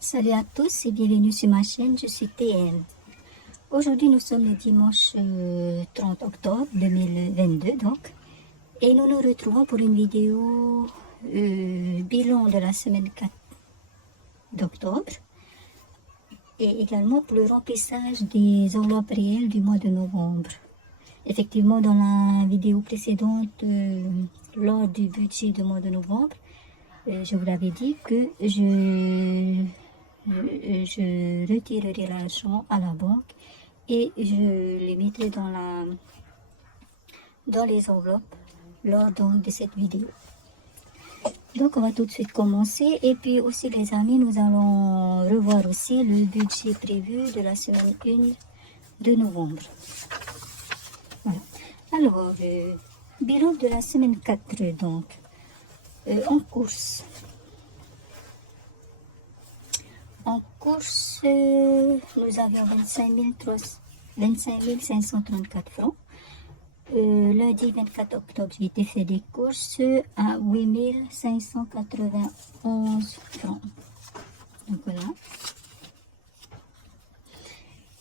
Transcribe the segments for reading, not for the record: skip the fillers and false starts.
Salut à tous et bienvenue sur ma chaîne, je suis TN. Aujourd'hui nous sommes le dimanche 30 octobre 2022 donc. Et nous nous retrouvons pour une vidéo bilan de la semaine 4 d'octobre. Et également pour le remplissage des enveloppes réelles du mois de novembre. Effectivement dans la vidéo précédente, lors du budget du mois de novembre, je vous l'avais dit que je retirerai l'argent à la banque et je les mettrai dans les enveloppes lors donc de cette vidéo. Donc on va tout de suite commencer et puis aussi les amis, nous allons revoir aussi le budget prévu de la semaine 1 de novembre. Voilà. Alors, bilan de la semaine 4 donc, en course. En course, nous avions 25 534 francs. Lundi 24 octobre, j'ai été fait des courses à 8 591 francs. Donc voilà.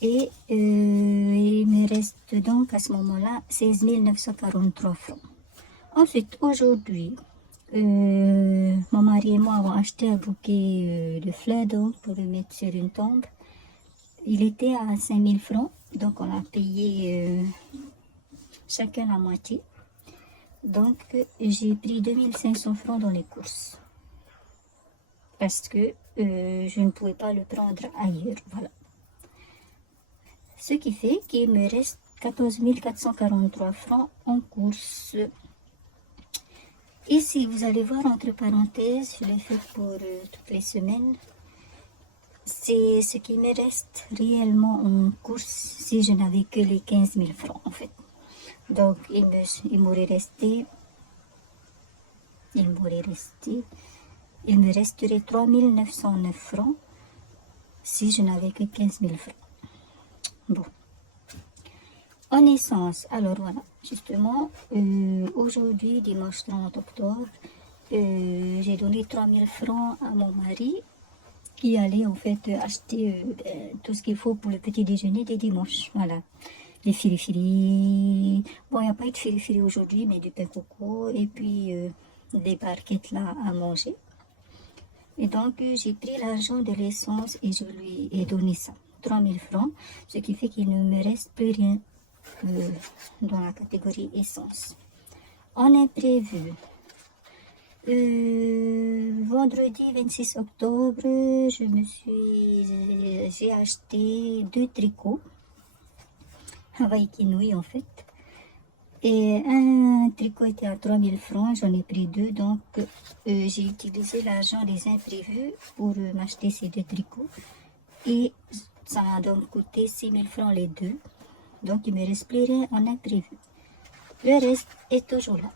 Et il me reste donc à ce moment-là 16 943 francs. Ensuite, aujourd'hui, mon mari et moi avons acheté un bouquet de fleurs donc pour le mettre sur une tombe. Il était à 5 000 francs, donc on a payé chacun la moitié. Donc j'ai pris 2 500 francs dans les courses parce que je ne pouvais pas le prendre ailleurs. Voilà. Ce qui fait qu'il me reste 14 443 francs en course. Ici, vous allez voir entre parenthèses, je l'ai fait pour toutes les semaines. C'est ce qui me reste réellement en course si je n'avais que les 15 000 francs en fait. Donc, il me resterait 3 909 francs si je n'avais que 15 000 francs. Bon. En essence, alors voilà, justement, aujourd'hui, dimanche 30 octobre, j'ai donné 3 000 francs à mon mari qui allait en fait acheter tout ce qu'il faut pour le petit déjeuner des dimanches. Voilà, les fili-fili, bon, il n'y a pas eu de fili-fili aujourd'hui, mais du pain coco et puis des barquettes là à manger. Et donc, j'ai pris l'argent de l'essence et je lui ai donné ça, 3 000 francs, ce qui fait qu'il ne me reste plus rien dans la catégorie essence. En imprévu, vendredi 26 octobre, j'ai acheté 2 tricots Hawaii Kinui en fait. Et un tricot était à 3 000 francs, j'en ai pris 2, donc j'ai utilisé l'argent des imprévus pour m'acheter ces 2 tricots. Et ça a donc coûté 6 000 francs les deux. Donc il me reste plus rien en imprévu. Le reste est toujours là.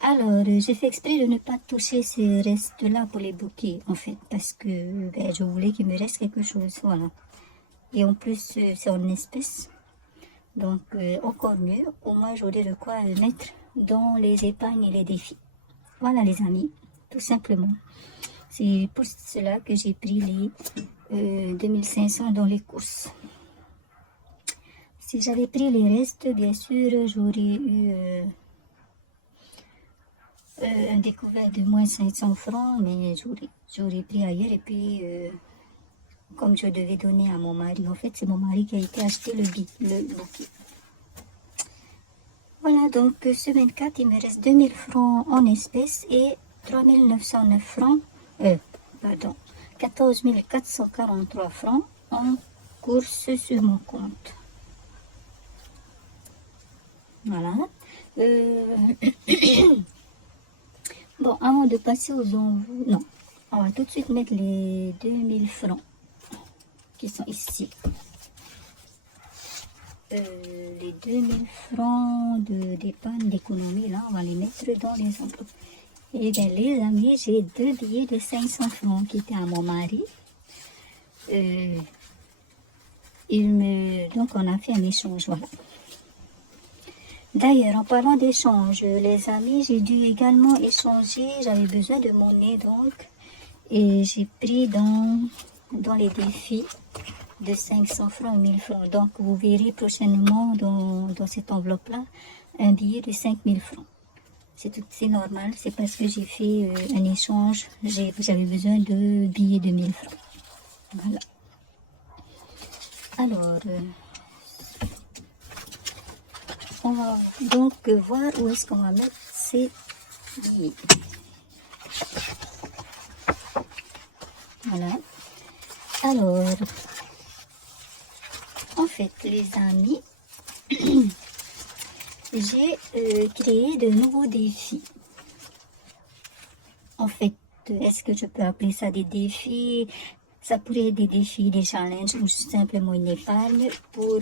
Alors j'ai fait exprès de ne pas toucher ce reste-là pour les bouquets en fait. Parce que je voulais qu'il me reste quelque chose. Voilà. Et en plus c'est en espèces. Donc encore mieux. Au moins j'aurai de quoi mettre dans les épargnes et les défis. Voilà les amis. Tout simplement. C'est pour cela que j'ai pris les 2500 dans les courses. Si j'avais pris les restes, bien sûr, j'aurais eu un découvert de moins 500 francs, mais j'aurais pris ailleurs. Et puis, comme je devais donner à mon mari, en fait, c'est mon mari qui a été acheter le bouquet. Voilà, donc, semaine 4, il me reste 2 000 francs en espèces et 3 909 francs, 14 443 francs en course sur mon compte. Voilà. Bon, avant de passer aux enveloppes, non, on va tout de suite mettre les 2000 francs qui sont ici. Les 2000 francs d'épargne d'économie, là, on va les mettre dans les enveloppes. Et bien, les amis, j'ai 2 billets de 500 francs qui étaient à mon mari. Donc, on a fait un échange, voilà. D'ailleurs, en parlant d'échange, les amis, j'ai dû également échanger, j'avais besoin de monnaie donc, Et j'ai pris dans les défis de 500 francs et 1000 francs. Donc, vous verrez prochainement dans cette enveloppe-là un billet de 5000 francs. C'est normal, c'est parce que j'ai fait un échange. J'avais besoin de billets de 1000 francs. Voilà. Alors, on va donc voir où est-ce qu'on va mettre ces billets. Voilà. Alors, en fait, les amis, j'ai créé de nouveaux défis. En fait, est-ce que je peux appeler ça des défis? Ça pourrait être des défis, des challenges ou simplement une épargne pour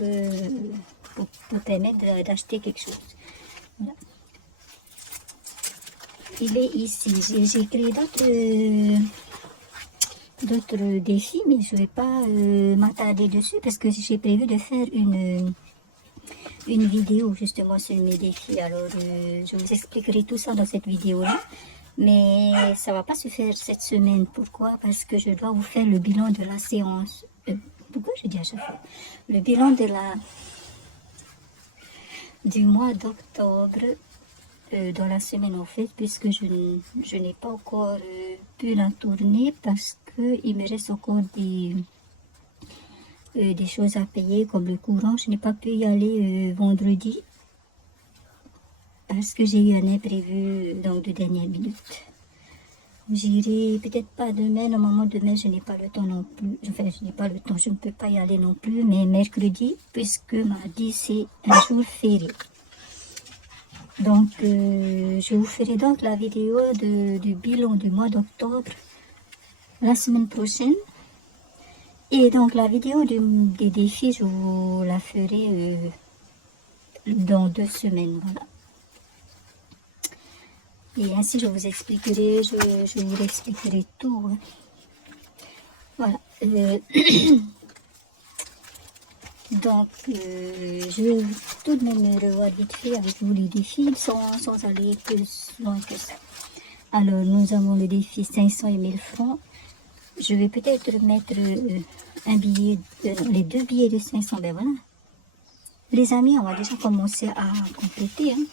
permettre d'acheter quelque chose. Voilà. Il est ici. J'ai créé d'autres défis, mais je ne vais pas m'attarder dessus parce que j'ai prévu de faire une vidéo justement sur mes défis. Alors, je vous expliquerai tout ça dans cette vidéo-là. Mais ça ne va pas se faire cette semaine. Pourquoi? Parce que je dois vous faire le bilan de la séance. Pourquoi je dis à chaque fois? Le bilan du mois d'octobre dans la semaine en fait, puisque je n'ai pas encore pu la tourner parce qu'il me reste encore des choses à payer comme le courant. Je n'ai pas pu y aller vendredi parce que j'ai eu un imprévu donc de dernière minute. J'irai peut-être pas demain, normalement demain je n'ai pas le temps non plus, enfin je n'ai pas le temps, je ne peux pas y aller non plus, mais mercredi, puisque mardi c'est un jour férié. Donc je vous ferai donc la vidéo du bilan du mois d'octobre la semaine prochaine. Et donc la vidéo des défis, je vous la ferai dans 2 semaines, voilà. Et ainsi je vous expliquerai, je vous expliquerai tout. Hein. Voilà. Donc je vais tout de même revoir vite fait avec vous les défis sans aller plus loin que ça. Alors nous avons le défi 500 et 1000 francs. Je vais peut-être mettre un billet, les 2 billets de 500, ben voilà. Les amis, on va déjà commencer à compléter. Hein.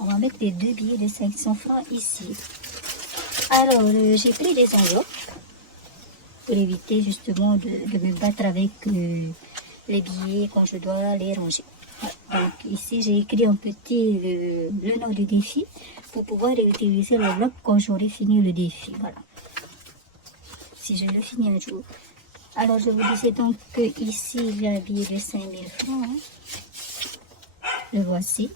On va mettre les 2 billets de 500 francs ici. Alors, j'ai pris des enveloppes pour éviter justement de me battre avec les billets quand je dois les ranger. Donc ici, j'ai écrit en petit le nom du défi pour pouvoir utiliser l'enveloppe quand j'aurai fini le défi. Voilà. Si je le finis un jour. Alors, je vous disais donc que ici, il y a un billet de 5000 francs. Hein. Le voici.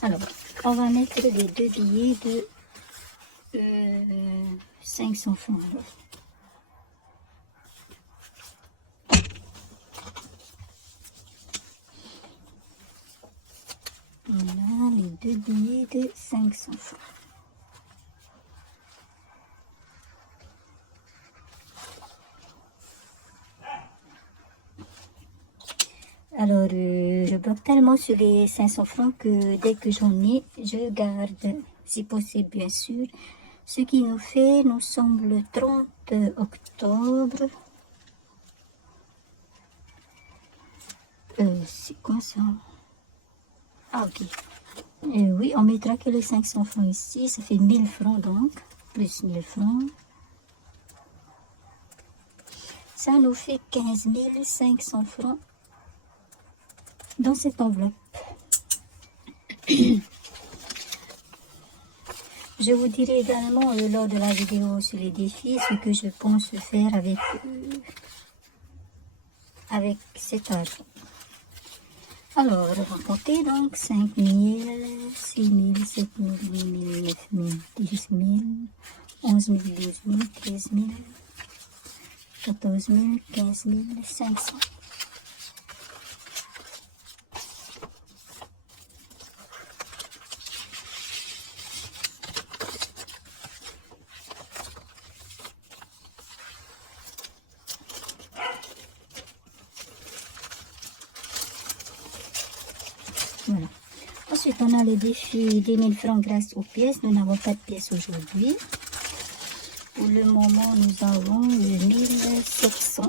Alors, on va mettre les 2 billets de 500 francs. Voilà, les 2 billets de 500 francs. Alors, je bloque tellement sur les 500 francs que dès que j'en ai, je garde, si possible bien sûr. Ce qui nous fait, nous sommes le 30 octobre. C'est quoi ça? Ah, ok. Oui, on mettra que les 500 francs ici. Ça fait 1000 francs donc, plus 1000 francs. Ça nous fait 15 500 francs dans cette enveloppe. Je vous dirai également lors de la vidéo sur les défis ce que je pense faire avec cet argent. Alors, on va compter donc 5 000, 6 000, 7 000, 8 000, 9 000, 10 000, 11 000, 12 000, 13 000, 14 000, 15 500. Voilà. Ensuite, on a le défi des 1000 francs grâce aux pièces. Nous n'avons pas de pièces aujourd'hui. Pour le moment, nous avons 1700.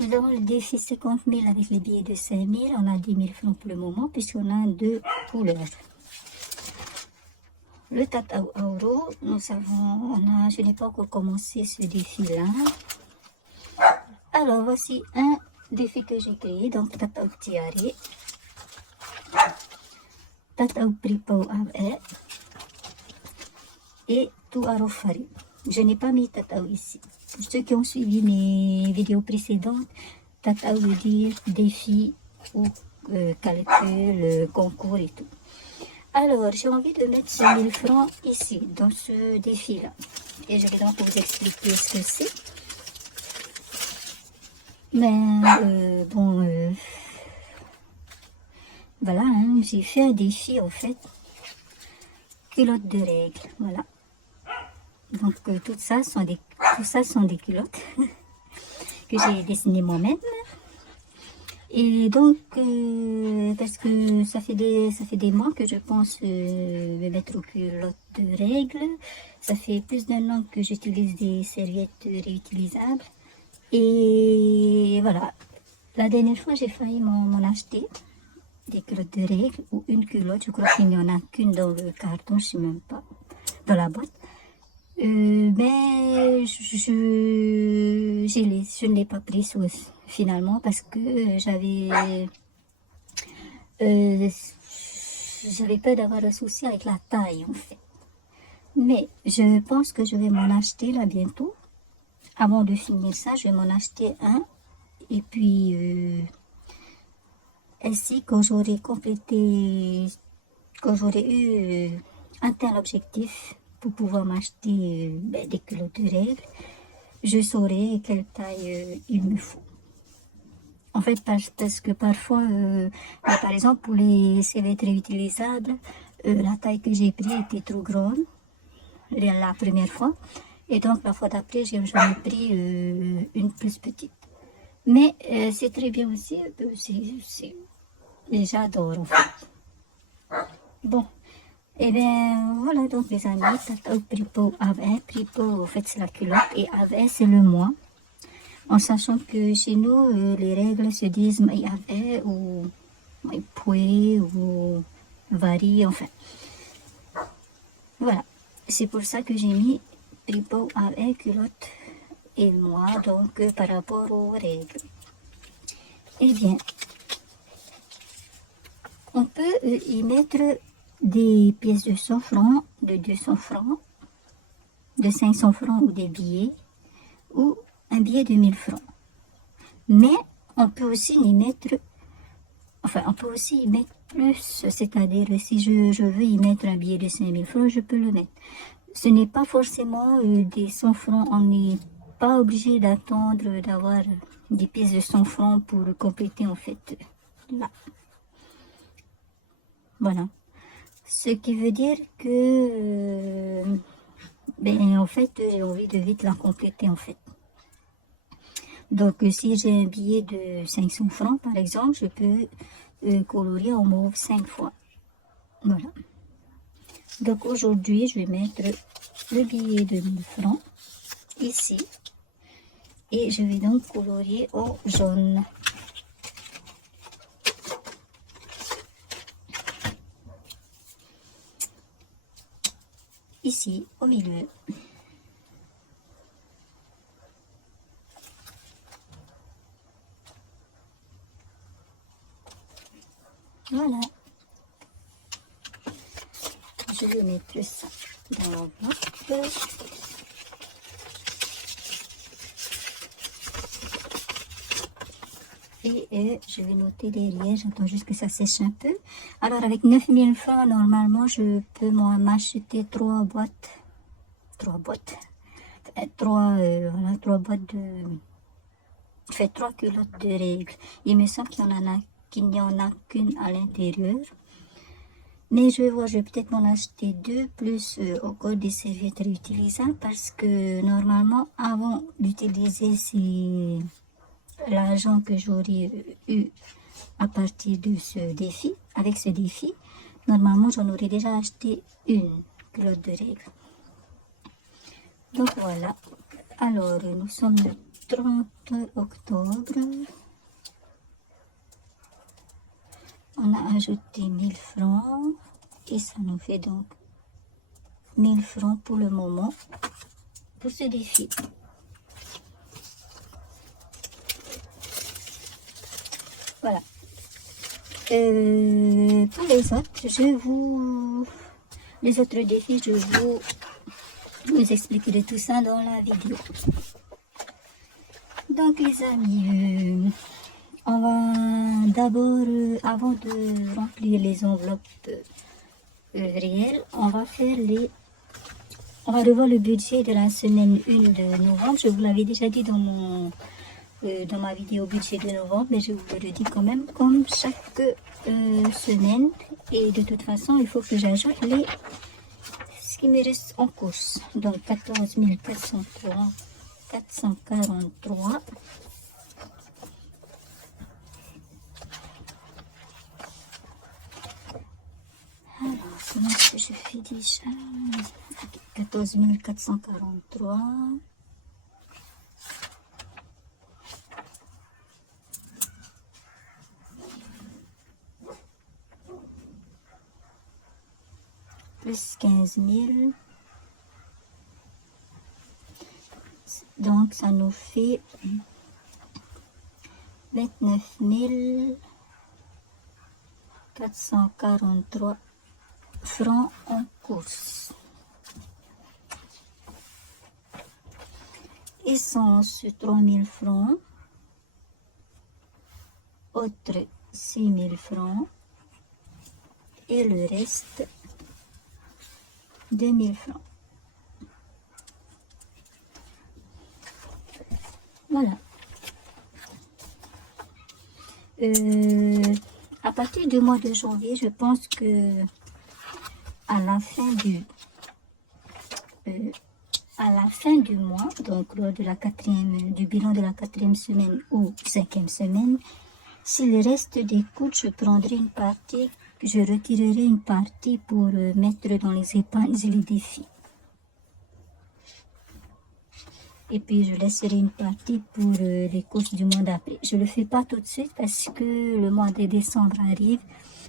Nous avons le défi 50 000 avec les billets de 5 000. On a 10 000 francs pour le moment puisqu'on a 2 couleurs. Le Tatao Euro, je n'ai pas encore commencé ce défi-là. Alors, voici un défi que j'ai créé. Donc, Tatao Tiare, Tatao Pripao Ave et Tuaro Fari. Je n'ai pas mis Tatao ici. Pour ceux qui ont suivi mes vidéos précédentes, Tatao veut dire défi ou calcul, concours et tout. Alors, j'ai envie de mettre ce 1000 francs ici, dans ce défi-là. Et je vais donc vous expliquer ce que c'est. Mais, voilà, hein, j'ai fait un défi, en fait. Culottes de règles, voilà. Donc, tout ça sont des culottes que j'ai dessinées moi-même. Et donc, parce que ça fait des mois que je pense me mettre aux culottes de règles. Ça fait plus d'un an que j'utilise des serviettes réutilisables. Et voilà, la dernière fois, j'ai failli m'en acheter des culottes de règles ou une culotte. Je crois qu'il n'y en a qu'une dans le carton, je ne sais même pas, dans la boîte. Mais je ne l'ai pas pris finalement parce que j'avais peur d'avoir un souci avec la taille en fait. Mais je pense que je vais m'en acheter là bientôt. Avant de finir ça, je vais m'en acheter un. Et puis ainsi quand j'aurai complété, quand j'aurai eu atteint l'objectif pour pouvoir m'acheter des culottes de règles, je saurai quelle taille il me faut. En fait, parce que parfois, par exemple, pour les serviettes réutilisables, la taille que j'ai prise était trop grande la première fois. Et donc, la fois d'après, j'en ai pris une plus petite. Mais c'est très bien aussi. J'adore, en fait. Bon. Et bien, voilà, donc, les amis, Tatao Pripo Ave. Pripo, en fait, c'est la culotte. Et Ave, c'est le mois. En sachant que chez nous, les règles se disent Ave ou Poué ou Vari, enfin. Voilà. C'est pour ça que j'ai mis Pripo Ave, culotte et mois, donc par rapport aux règles. Eh bien, on peut y mettre des pièces de 100 francs, de 200 francs, de 500 francs ou des billets, ou un billet de 1000 francs. Mais on peut aussi y mettre, plus, c'est-à-dire si je veux y mettre un billet de 5000 francs, je peux le mettre. Ce n'est pas forcément des 100 francs, on n'est pas obligé d'attendre d'avoir des pièces de 100 francs pour compléter en fait là. Voilà. Ce qui veut dire que, en fait, j'ai envie de vite la compléter en fait. Donc, si j'ai un billet de 500 francs, par exemple, je peux colorier en mauve 5 fois. Voilà. Donc, aujourd'hui, je vais mettre le billet de 1000 francs ici. Et je vais donc colorier en jaune. Ici, au milieu. Voilà. Je vais mettre ça dans l'enveloppe. Et je vais noter derrière, j'attends juste que ça sèche un peu. Alors avec 9000 francs, normalement, je peux m'acheter 3 boîtes. 3 boîtes. 3 boîtes de... Fait 3 culottes de règles. Il me semble qu'il n'y en a qu'une à l'intérieur. Mais je vais voir, je vais peut-être m'en acheter 2, plus encore des serviettes réutilisables. Parce que normalement, avant d'utiliser l'argent que j'aurais eu à partir de ce défi. Avec ce défi, normalement, j'en aurais déjà acheté une culotte de règles. Donc voilà. Alors, nous sommes le 30 octobre. On a ajouté 1000 francs et ça nous fait donc 1000 francs pour le moment pour ce défi. Voilà. Pour les autres, les autres défis, je vous expliquerai tout ça dans la vidéo. Donc les amis, on va d'abord, avant de remplir les enveloppes réelles, on va revoir le budget de la semaine 1 de novembre. Je vous l'avais déjà dit dans ma vidéo budget de novembre, mais je vous le redis quand même, comme chaque semaine. Et de toute façon, il faut que j'ajoute ce qui me reste en course. Donc 14 443. Alors, comment est-ce que je fais déjà? 14 443. Plus 15 000. Donc, ça nous fait 29 443 francs en course. Essence 3000 francs. Autre 6000 francs. Et le reste 2000 francs. Voilà. À partir du mois de janvier, je pense que à la fin du mois, donc lors de du bilan de la 4e semaine ou 5e semaine, s'il reste des coûts, je prendrai une partie, je retirerai une partie pour mettre dans les épargnes et les défis. Et puis je laisserai une partie pour les courses du mois d'après. Je ne le fais pas tout de suite parce que le mois de décembre arrive,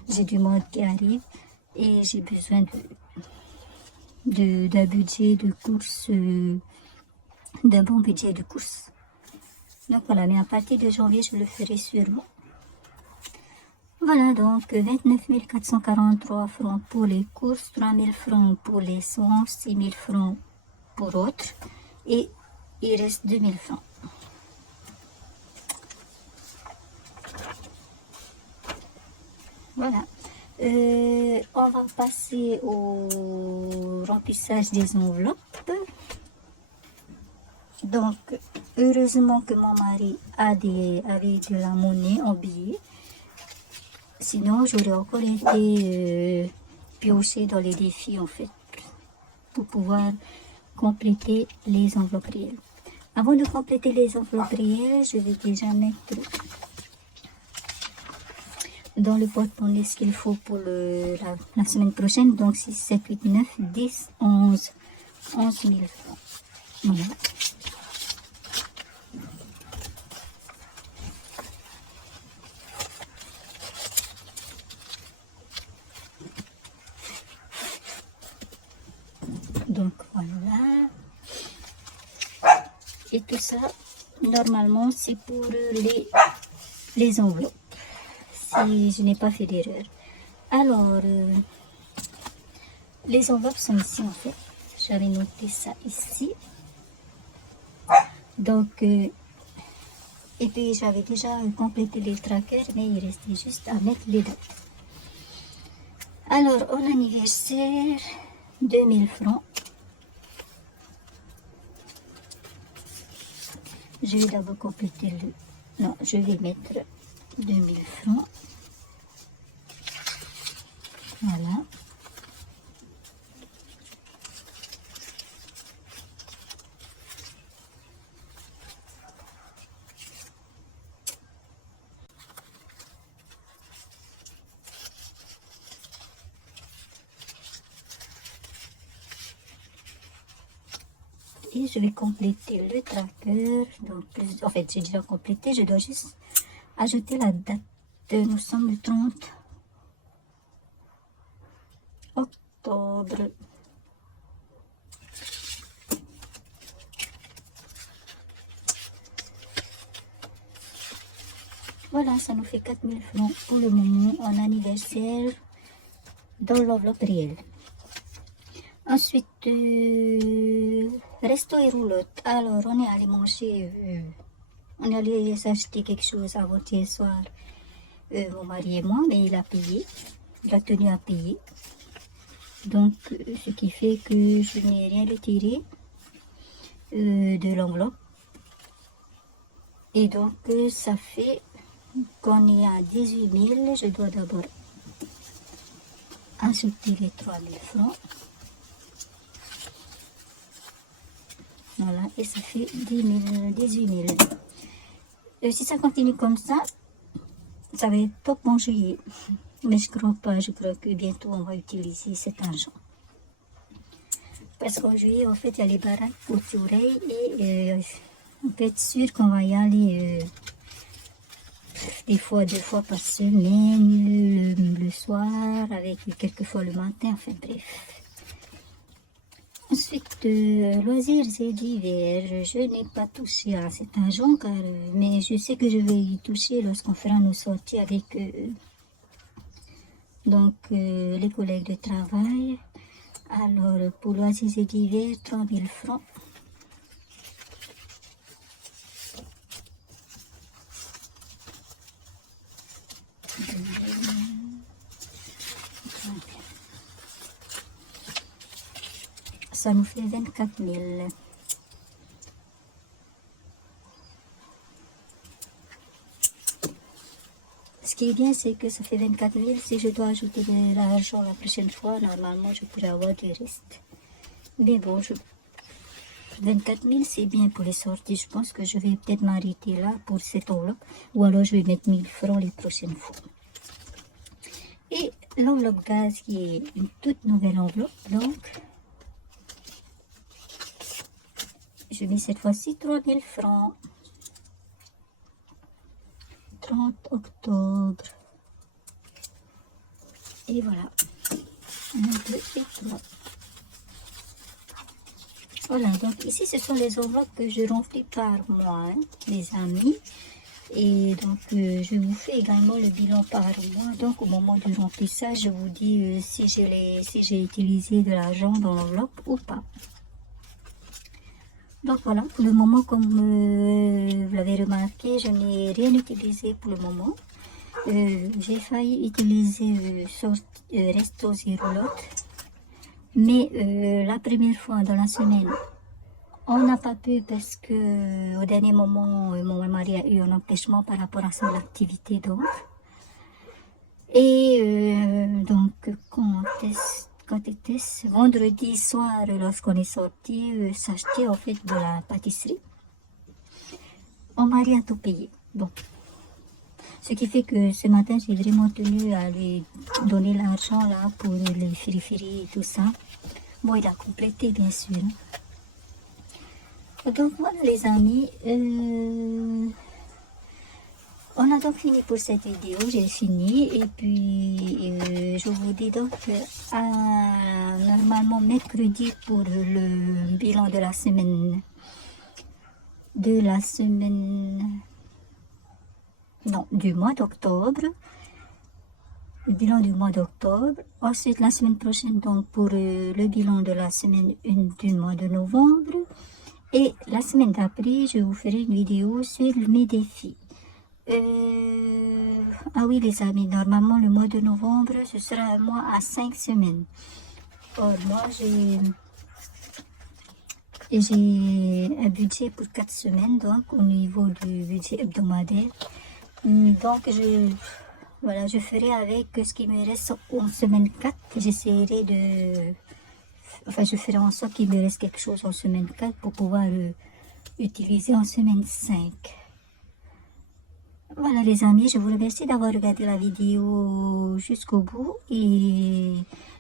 j'ai du monde qui arrive et j'ai besoin d'un budget de course, d'un bon budget de course. Donc voilà, mais à partir de janvier, je le ferai sûrement. Voilà, donc 29 443 francs pour les courses, 3000 francs pour les soins, 6000 francs pour autres, et il reste 2000 francs. Voilà. On va passer au remplissage des enveloppes. Donc, heureusement que mon mari avait de la monnaie en billets. Sinon, j'aurais encore été piochée dans les défis, en fait, pour pouvoir compléter les enveloppes réelles. Avant de compléter les enveloppes réelles, je vais déjà mettre dans le porte-monnaie ce qu'il faut pour la semaine prochaine. Donc, 6, 7, 8, 9, 10, 11 000 francs. Voilà. Donc voilà, et tout ça normalement c'est pour les enveloppes, si je n'ai pas fait d'erreur. Alors les enveloppes sont ici en fait, j'avais noté ça ici. Donc et puis j'avais déjà complété les trackers, mais il restait juste à mettre les dates. Alors en anniversaire, 2000 francs. Je vais d'abord compléter non, je vais mettre 2000 francs. Voilà. et je vais compléter le tracker. Donc, en fait, j'ai déjà complété, je dois juste ajouter la date. Nous sommes le 30 octobre. Voilà, ça nous fait 4000 francs pour le moment en anniversaire dans l'enveloppe réelle. Ensuite, resto et roulotte. Alors, on est allé manger, on est allé s'acheter quelque chose avant-hier soir, mon mari et moi, mais il a payé, il a tenu à payer. Donc, ce qui fait que je n'ai rien retiré de l'enveloppe. Et donc, ça fait qu'on est à 18 000. Je dois d'abord ajouter les 3 000 francs. Voilà, et ça fait 18 000. Si ça continue comme ça va être top en juillet. Mais je crois pas, je crois que bientôt on va utiliser cet argent. Parce qu'en juillet, en fait, il y a les baraques pour Tioreille et on peut être sûr qu'on va y aller des fois 2 fois par semaine, le soir, avec quelquefois le matin, enfin bref. Ensuite, loisirs et divers, je n'ai pas touché à cet argent, mais je sais que je vais y toucher lorsqu'on fera nos sorties avec les collègues de travail. Alors, pour loisirs et divers, 3 000 francs. Ça nous fait 24 000. Ce qui est bien, c'est que ça fait 24 000. Si je dois ajouter de l'argent la prochaine fois, normalement, je pourrais avoir du reste. Mais bon, 24 000, c'est bien pour les sorties. Je pense que je vais peut-être m'arrêter là pour cette enveloppe. Ou alors, je vais mettre 1000 francs les prochaines fois. Et l'enveloppe gaz qui est une toute nouvelle enveloppe. Donc, je mets cette fois-ci 3 000 francs. 30 octobre. Et voilà. 1, 2 et 3. Voilà, donc ici ce sont les enveloppes que je remplis par mois, hein, les amis. Et donc je vous fais également le bilan par mois. Donc au moment du remplissage, je vous dis si j'ai utilisé de l'argent dans l'enveloppe ou pas. Donc voilà, pour le moment, comme vous l'avez remarqué, je n'ai rien utilisé pour le moment. J'ai failli utiliser Restos et roulotte. Mais la première fois dans la semaine, on n'a pas pu parce que au dernier moment, mon mari a eu un empêchement par rapport à son activité. Donc, quand était-ce vendredi soir, lorsqu'on est sorti s'acheter en fait de la pâtisserie, mon mari a tout payé. Bon. Ce qui fait que ce matin, j'ai vraiment tenu à lui donner l'argent là pour les frifris et tout ça. Bon, il a complété, bien sûr. Donc voilà les amis, on a donc fini pour cette vidéo, j'ai fini. Et puis, je vous dis donc normalement mercredi pour le bilan de la semaine. Du mois d'octobre. Le bilan du mois d'octobre. Ensuite, la semaine prochaine, donc pour le bilan de la semaine du mois de novembre. Et la semaine d'après, je vous ferai une vidéo sur mes défis. Ah oui les amis, normalement le mois de novembre, ce sera un mois à 5 semaines. Or, moi, j'ai un budget pour 4 semaines, donc au niveau du budget hebdomadaire. Donc, je ferai avec ce qui me reste en semaine 4. J'essaierai je ferai en sorte qu'il me reste quelque chose en semaine 4 pour pouvoir utiliser en semaine 5. Voilà les amis, je vous remercie d'avoir regardé la vidéo jusqu'au bout. Et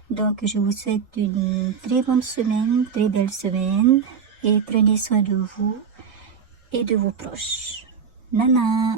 donc, je vous souhaite une très bonne semaine, très belle semaine. et prenez soin de vous et de vos proches. Nana!